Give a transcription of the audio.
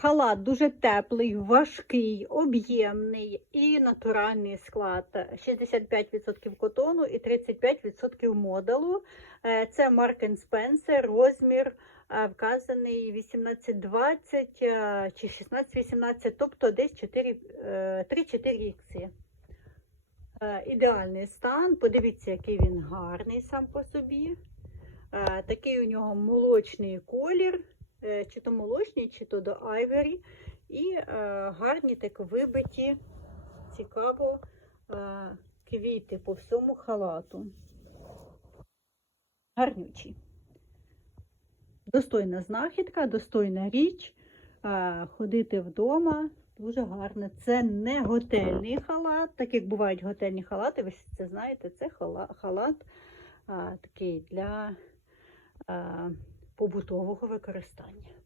Халат дуже теплий, важкий, об'ємний і натуральний склад. 65% котону і 35% модалу. Е, Це Mark Spencer, розмір е, вказаний 18-20 е, чи 16-18, тобто десь 4, е, 3-4 ікси. Ідеальний стан. Подивіться, який він гарний сам по собі. Такий у нього молочний колір, то молочний, чи то до айвері. І е, гарні так вибиті, цікаво, е, квіти по всьому халату. Гарнючий. Достойна знахідка, достойна річ. Е, Ходити вдома дуже гарно. Це не готельний халат, так як бувають готельні халати, ви це знаєте, це хала- халат а, такий для а, побутового використання.